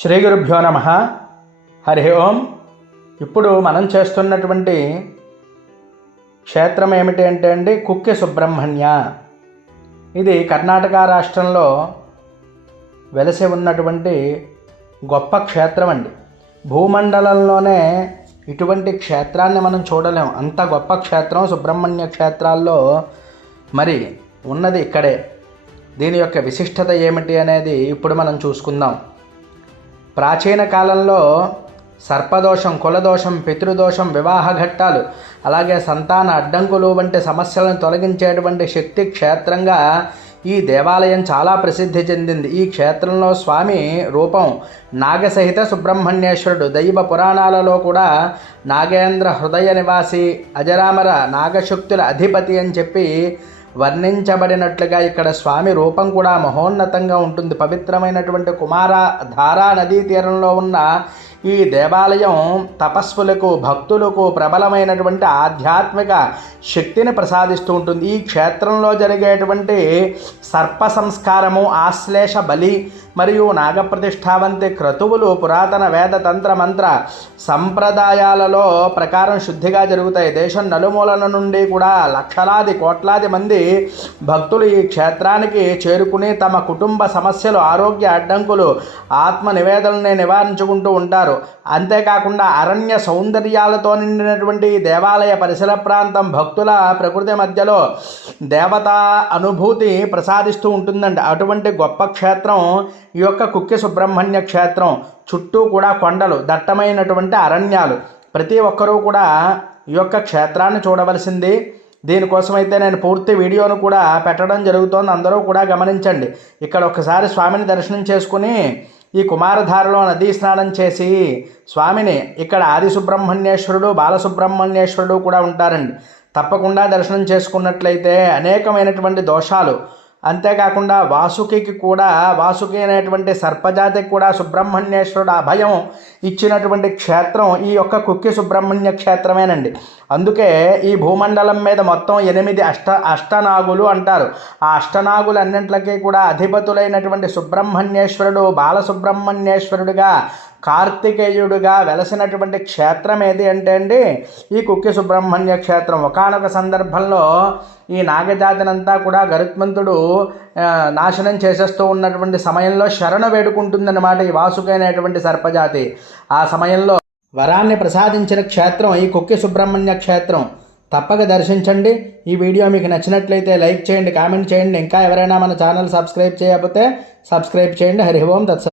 శ్రీ గురుభ్యో నమ. హరి ఓం. ఇప్పుడు మనం చేస్తున్నటువంటి క్షేత్రం ఏమిటి అంటే అండి, కుక్కె సుబ్రహ్మణ్య. ఇది కర్ణాటక రాష్ట్రంలో వెలసి ఉన్నటువంటి గొప్ప క్షేత్రం అండి. భూమండలంలోనే ఇటువంటి క్షేత్రాన్ని మనం చూడలేం. అంత గొప్ప క్షేత్రం సుబ్రహ్మణ్య క్షేత్రాల్లో మరి ఉన్నది ఇక్కడే. దీని యొక్క విశిష్టత ఏమిటి అనేది ఇప్పుడు మనం చూసుకుందాం. ప్రాచీన కాలంలో సర్పదోషం, కులదోషం, పితృదోషం, వివాహ ఘట్టాలు, అలాగే సంతాన అడ్డంకులు వంటి సమస్యలను తొలగించేటువంటి శక్తి క్షేత్రంగా ఈ దేవాలయం చాలా ప్రసిద్ధి చెందింది. ఈ క్షేత్రంలో స్వామి రూపం నాగసహిత సుబ్రహ్మణ్యేశ్వరుడు. దైవ పురాణాలలో కూడా నాగేంద్ర హృదయ నివాసి, అజరామర నాగశక్తుల అధిపతి అని చెప్పి వర్ణించబడినట్లుగా ఇక్కడ స్వామి రూపం కూడా మహోన్నతంగా ఉంటుంది. పవిత్రమైనటువంటి కుమారధారా నదీ తీరంలో ఉన్న ఈ దేవాలయం తపస్సులకు, భక్తులకు ప్రబలమైనటువంటి ఆధ్యాత్మిక శక్తిని ప్రసాదిస్తూ ఉంటుంది. ఈ క్షేత్రంలో జరిగేటువంటి సర్ప సంస్కారము, ఆశ్లేష బలి మరియు నాగప్రతిష్ఠ వంటి క్రతువులు పురాతన వేద తంత్ర మంత్ర సంప్రదాయాలలో ప్రకారం శుద్ధిగా జరుగుతాయి. దేశం నలుమూలల నుండి కూడా లక్షలాది కోట్లాది మంది భక్తులు ఈ క్షేత్రానికి చేరుకుని తమ కుటుంబ సమస్యలు, ఆరోగ్య అడ్డంకులు, ఆత్మ నివేదనని నివారించుకుంటూ ఉంటారు. అంతేకాకుండా అరణ్య సౌందర్యాలతో నిండినటువంటి దేవాలయ పరిసర ప్రాంతం భక్తుల ప్రకృతి మధ్యలో దేవతా అనుభూతి ప్రసాదిస్తూ ఉంటుందండి. అటువంటి గొప్ప క్షేత్రం ఈ యొక్క కుక్కె సుబ్రహ్మణ్య క్షేత్రం. చుట్టూ కూడా కొండలు, దట్టమైనటువంటి అరణ్యాలు. ప్రతి ఒక్కరూ కూడా ఈ యొక్క క్షేత్రాన్ని చూడవలసింది. దీనికోసమైతే నేను పూర్తి వీడియోను కూడా పెట్టడం జరుగుతోంది. అందరూ కూడా గమనించండి. ఇక్కడ ఒకసారి స్వామిని దర్శనం చేసుకుని ఈ కుమారధారలో నదీ స్నానం చేసి స్వామిని, ఇక్కడ ఆది సుబ్రహ్మణ్యేశ్వరుడు, బాలసుబ్రహ్మణ్యేశ్వరుడు కూడా ఉంటారండి. తప్పకుండా దర్శనం చేసుకున్నట్లయితే అనేకమైనటువంటి దోషాలు, అంతేకాకుండా వాసుకి అనేటువంటి సర్పజాతికి కూడా సుబ్రహ్మణ్యేశ్వరుడు అభయం ఇచ్చినటువంటి క్షేత్రం ఈ యొక్క కుక్కె సుబ్రహ్మణ్య క్షేత్రమేనండి. అందుకే ఈ భూమండలం మీద మొత్తం 8 అష్టనాగులు అంటారు. ఆ అష్టనాగులన్నింటికి కూడా అధిపతులైనటువంటి సుబ్రహ్మణ్యేశ్వరుడు బాలసుబ్రహ్మణ్యేశ్వరుడుగా, కార్తికేయుడుగా వెలసినటువంటి క్షేత్రం ఏది అంటే అండి ఈ కుక్కె సుబ్రహ్మణ్య క్షేత్రం. ఒకానొక సందర్భంలో ఈ నాగజాతినంతా కూడా గరుత్మంతుడు నాశనం చేసేస్తూ ఉన్నటువంటి సమయంలో శరణు వేడుకుంటుందన్నమాట ఈ వాసుకి అనేటువంటి సర్పజాతి. ఆ సమయంలో వరాన్ని ప్రసాదించిన క్షేత్రం ఈ కుక్కె సుబ్రహ్మణ్య క్షేత్రం. తప్పక దర్శించండి. ఈ వీడియో మీకు నచ్చినట్లయితే లైక్ చేయండి, కామెంట్ చేయండి. ఇంకా ఎవరైనా మన ఛానల్ సబ్స్క్రైబ్ చేయకపోతే సబ్స్క్రైబ్ చేయండి. హరి ఓం తత్సత్.